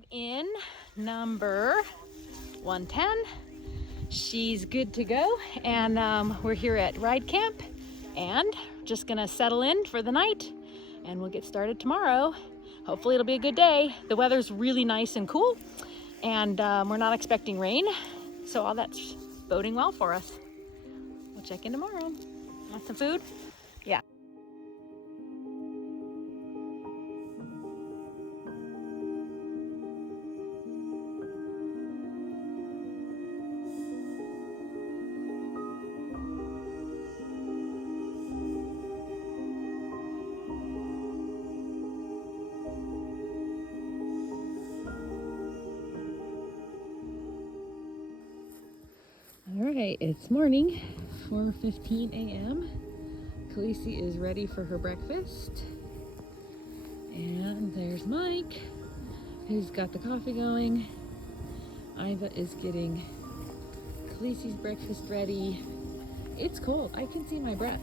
Ride in number 110. She's good to go, and we're here at Ride Camp and just gonna settle in for the night, and we'll get started tomorrow. Hopefully it'll be a good day. The weather's really nice and cool, and we're not expecting rain, so all that's boding well for us. We'll check in tomorrow. Want some food? Yeah. All right, it's morning, 4:15 a.m. Khaleesi is ready for her breakfast. And there's Mike, who's got the coffee going. Iva is getting Khaleesi's breakfast ready. It's cold, I can see my breath.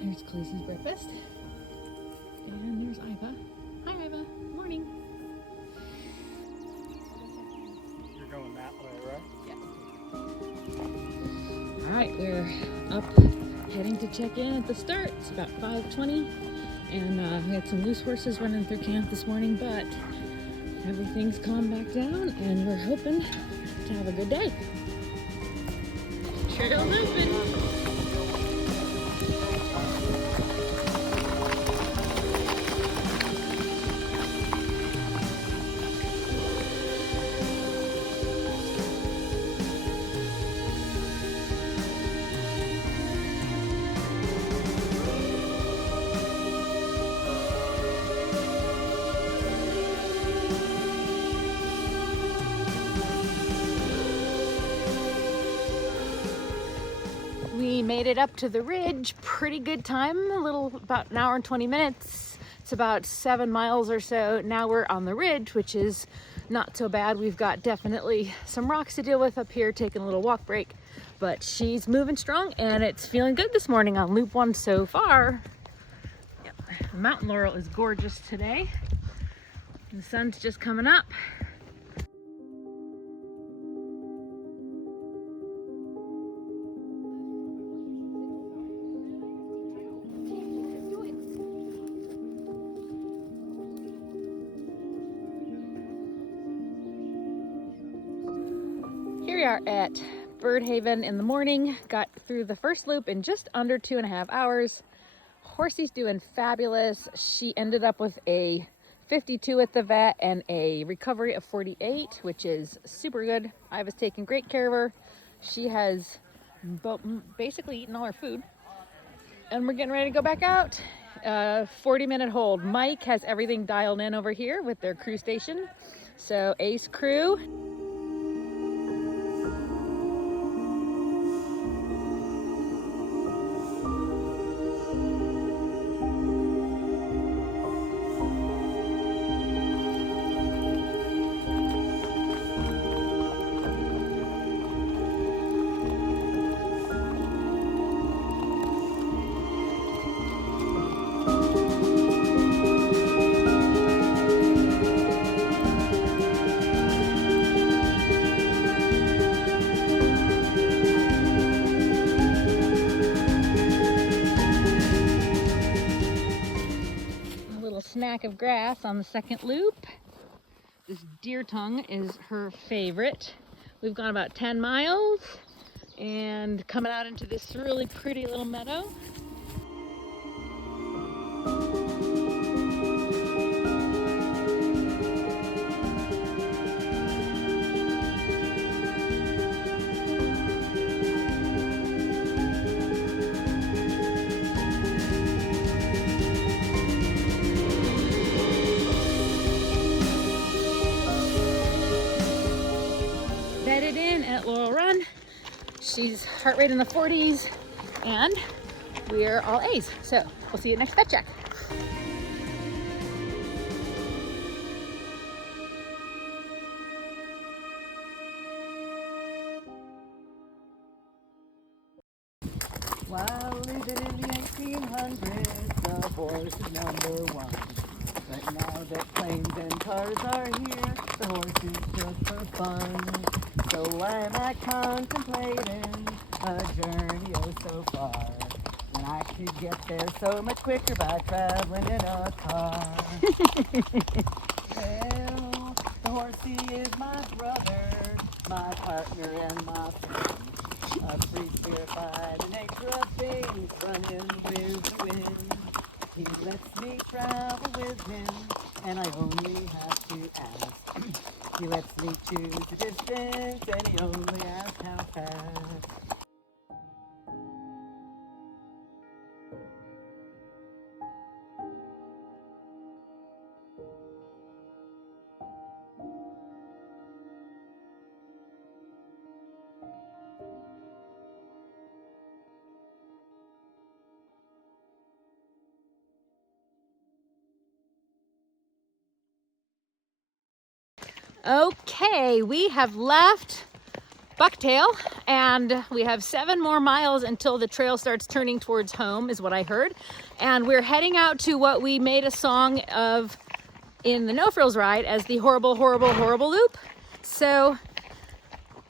There's Khaleesi's breakfast. And there's Iva. Hi Iva, morning. Going that way, right? Yeah. All right, we're up, heading to check in at the start. It's about 5:20, and we had some loose horses running through camp this morning, but everything's calmed back down, and we're hoping to have a good day. Trail's open. We made it up to the ridge, pretty good time, about an hour and 20 minutes. It's about 7 miles or so. Now we're on the ridge, which is not so bad. We've got definitely some rocks to deal with up here, taking a little walk break, but she's moving strong and it's feeling good this morning on loop 1 so far. Yep. The mountain laurel is gorgeous today. The sun's just coming up. Here we are at Bird Haven in the morning. Got through the first loop in just under 2.5 hours. Horsey's doing fabulous. She ended up with a 52 at the vet and a recovery of 48, which is super good. I was taking great care of her. She has basically eaten all her food. And we're getting ready to go back out. 40-minute hold. Mike has everything dialed in over here with their crew station. So Ace crew. Snack of grass on the second loop. This deer tongue is her favorite. We've gone about 10 miles and coming out into this really pretty little meadow. Bedded in at Laurel Run. She's heart rate in the 40s, and we're all A's. So we'll see you next vet check. While living in the 1800s, the horse is number one. But now that planes and cars are here, the horse is just for fun. So why am I contemplating a journey oh so far? When I could get there so much quicker by traveling in a car. Well, the horsey is my brother, my partner and my friend. A free spirit by the nature of things, running with the wind. He lets me travel with him, and I only have to ask. He lets me choose the distance, and he only asks how fast. Okay, we have left Bucktail and we have 7 more miles until the trail starts turning towards home, is what I heard. And we're heading out to what we made a song of in the No Frills ride as the horrible, horrible, horrible loop. So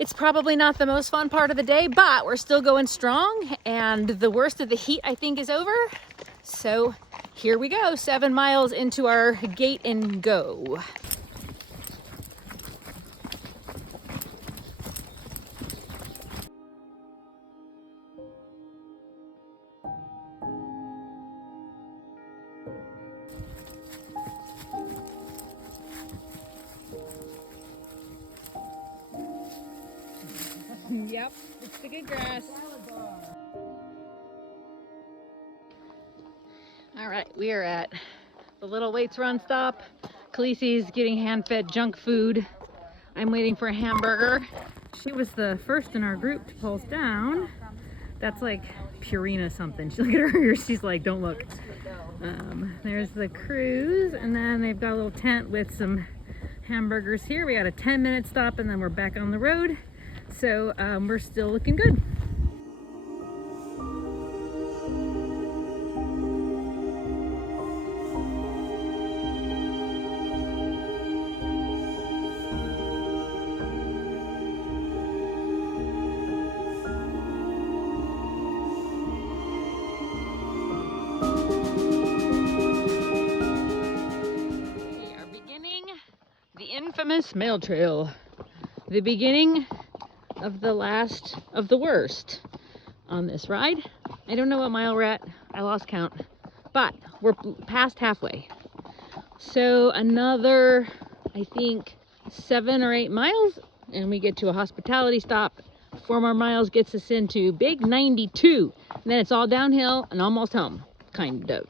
it's probably not the most fun part of the day, but we're still going strong and the worst of the heat I think is over. So here we go, 7 miles into our gate and go. Yep, it's the good grass. All right, we are at the Little Weights Run stop. Khaleesi's getting hand-fed junk food. I'm waiting for a hamburger. She was the first in our group to pulse down. That's like Purina something. She look at her, she's like, don't look. There's the cruise, and then they've got a little tent with some hamburgers here. We got a 10-minute stop, and then we're back on the road. So we're still looking good. We are beginning the infamous mail trail. The beginning of the last of the worst on this ride. I don't know what mile we're at. I lost count, but we're past halfway. So another, I think, 7 or 8 miles and we get to a hospitality stop. 4 more miles gets us into Big 92. And then it's all downhill and almost home, kind of.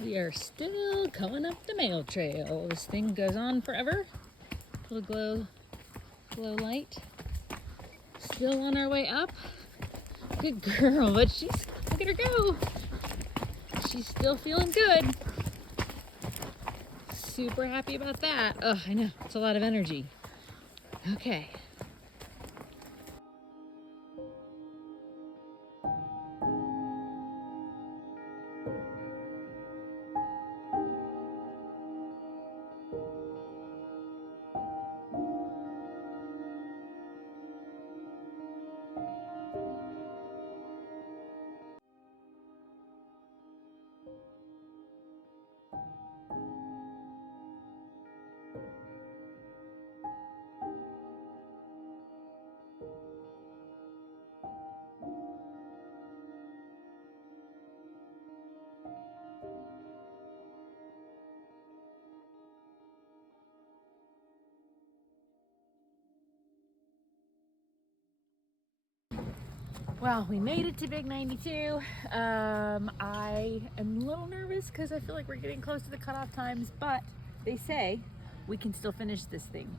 We are still going up the mail trail. This thing goes on forever. Little glow light. Still on our way up. Good girl, but look at her go. She's still feeling good. Super happy about that. Oh, I know, it's a lot of energy. Okay. Well, we made it to Big 92. I am a little nervous because I feel like we're getting close to the cutoff times, but they say we can still finish this thing.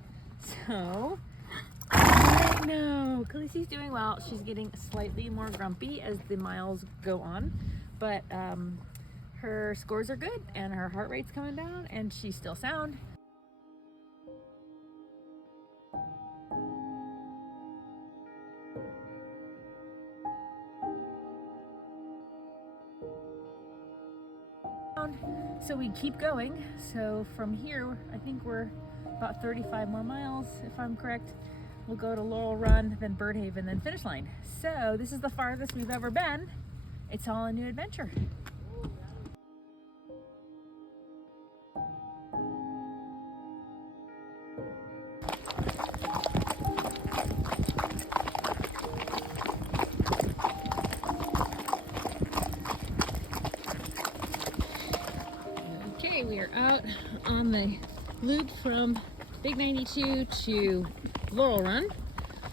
So, I know. Khaleesi's doing well. She's getting slightly more grumpy as the miles go on, but her scores are good and her heart rate's coming down and she's still sound. So we keep going. So from here, I think we're about 35 more miles, if I'm correct. We'll go to Laurel Run, then Bird Haven, then finish line. So this is the farthest we've ever been. It's all a new adventure. Okay, we are out on the loop from Big 92 to Laurel Run.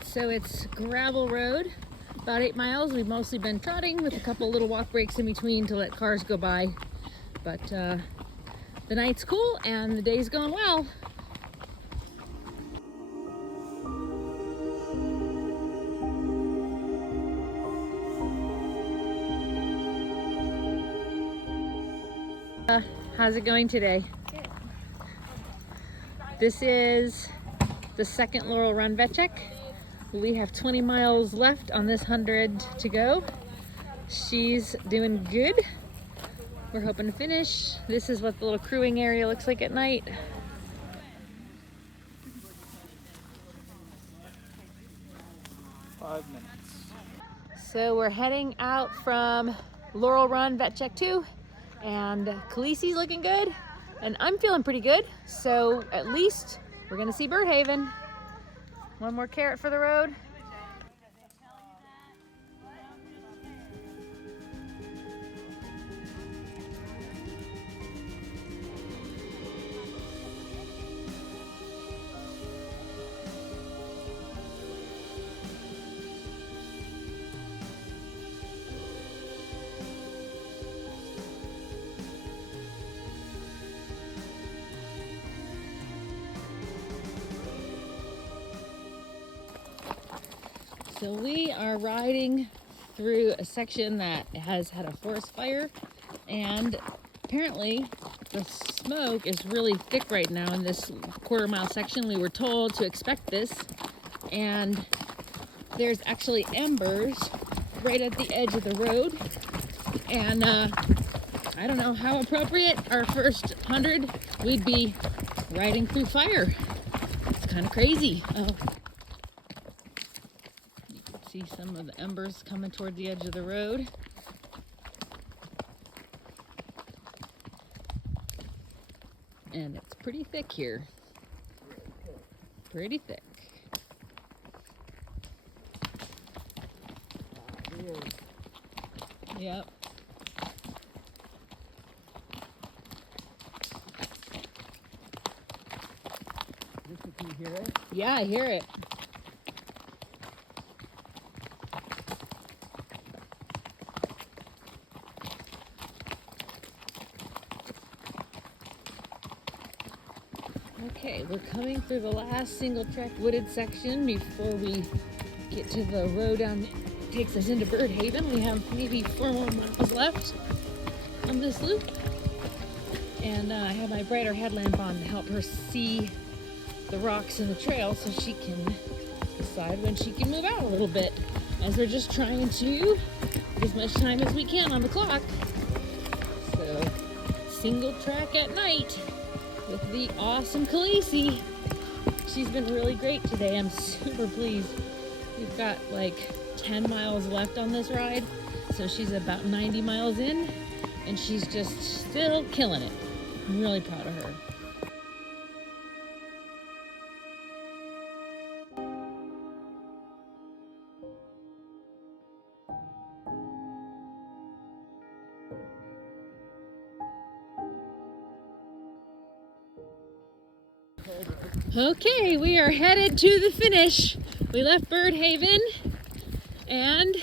So it's gravel road, about 8 miles. We've mostly been trotting with a couple little walk breaks in between to let cars go by. But the night's cool and the day's going well. How's it going today? Good. This is the second Laurel Run vet check. We have 20 miles left on this 100 to go. She's doing good. We're hoping to finish. This is what the little crewing area looks like at night. So we're heading out from Laurel Run vet check 2. And Khaleesi's looking good, and I'm feeling pretty good. So at least we're gonna see Bird Haven. One more carrot for the road. So we are riding through a section that has had a forest fire, and apparently the smoke is really thick right now in this quarter-mile section. We were told to expect this, and there's actually embers right at the edge of the road, and I don't know how appropriate our first 100 we'd be riding through fire. It's kind of crazy. Oh. See some of the embers coming toward the edge of the road. And it's pretty thick here. Pretty thick. Yep. Can you hear it? Yeah, I hear it. Okay, we're coming through the last single track wooded section before we get to the road down takes us into Bird Haven. We have maybe 4 more miles left on this loop. And I have my brighter headlamp on to help her see the rocks in the trail so she can decide when she can move out a little bit, as we're just trying to get as much time as we can on the clock. So, single track at night with the awesome Khaleesi. She's been really great today. I'm super pleased. We've got like 10 miles left on this ride, so she's about 90 miles in, and she's just still killing it. I'm really proud of her. Okay, we are headed to the finish. We left Bird Haven and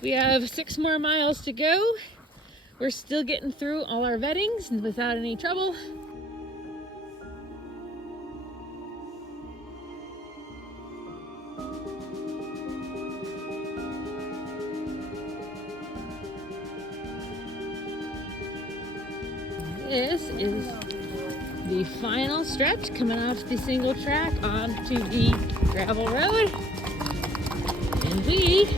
we have 6 more miles to go. We're still getting through all our vettings without any trouble. This is the final stretch coming off the single track onto the gravel road, and we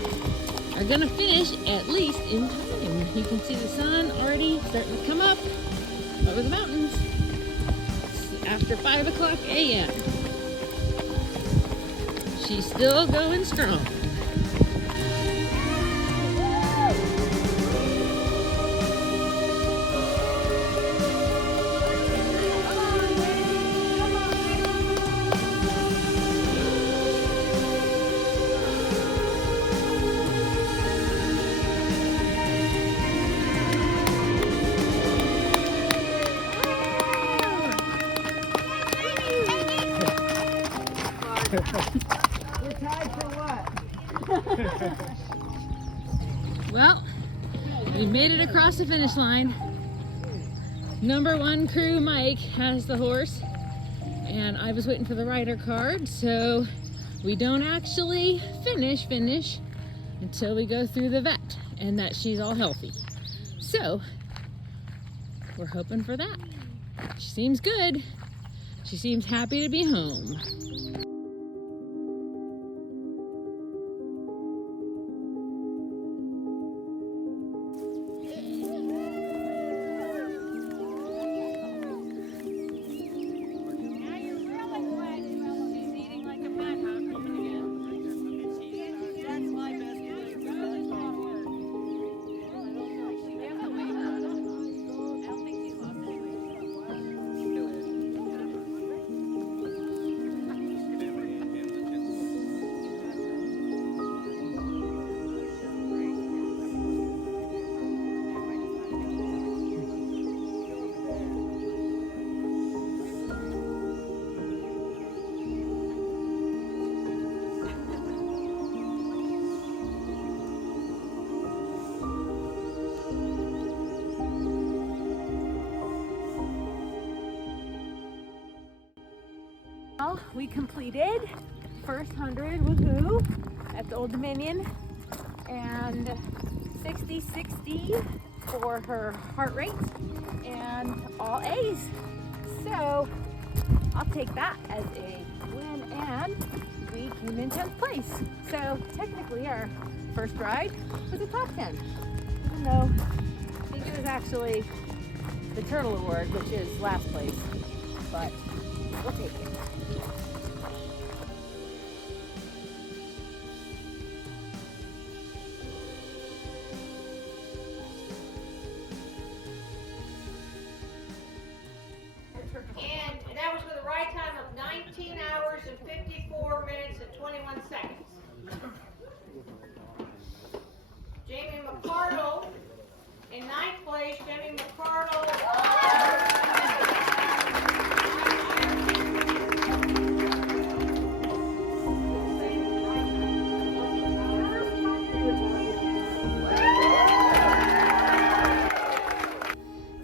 are gonna finish at least in time. You can see the sun already starting to come up over the mountains. It's after 5 o'clock a.m. She's still going strong. We're tied for what? Well, we made it across the finish line. Number 1 crew Mike has the horse, and I was waiting for the rider card, so we don't actually finish until we go through the vet and that she's all healthy. So we're hoping for that. She seems good. She seems happy to be home. Well, we completed first 100, woohoo, at the Old Dominion, and 60-60 for her heart rate, and all A's. So I'll take that as a win, and we came in 10th place. So technically our first ride was a top 10, even though I think it was actually the Turtle Award, which is last place, but we'll take it. And that was with a ride time of 19 hours and 54 minutes and 21 seconds. Jamie McCardle in 9th place. Jamie McCardle.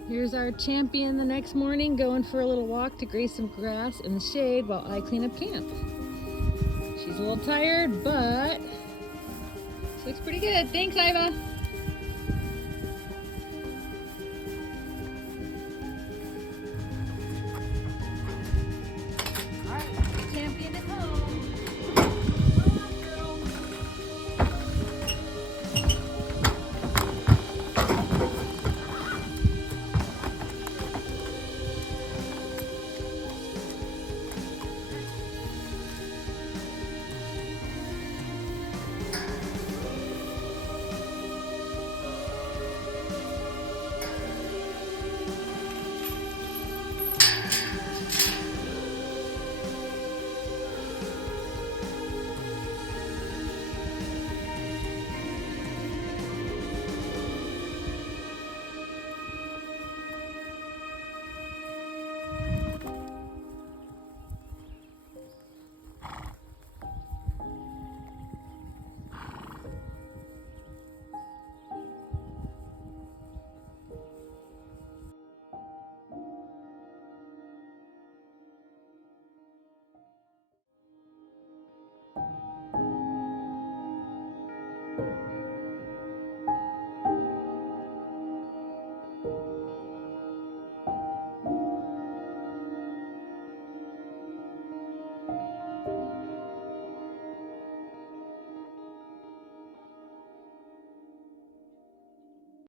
Here's our champion the next morning, going for a little walk to graze some grass in the shade while I clean up camp. She's a little tired, but she looks pretty good. Thanks, Iva. All right, champion is home.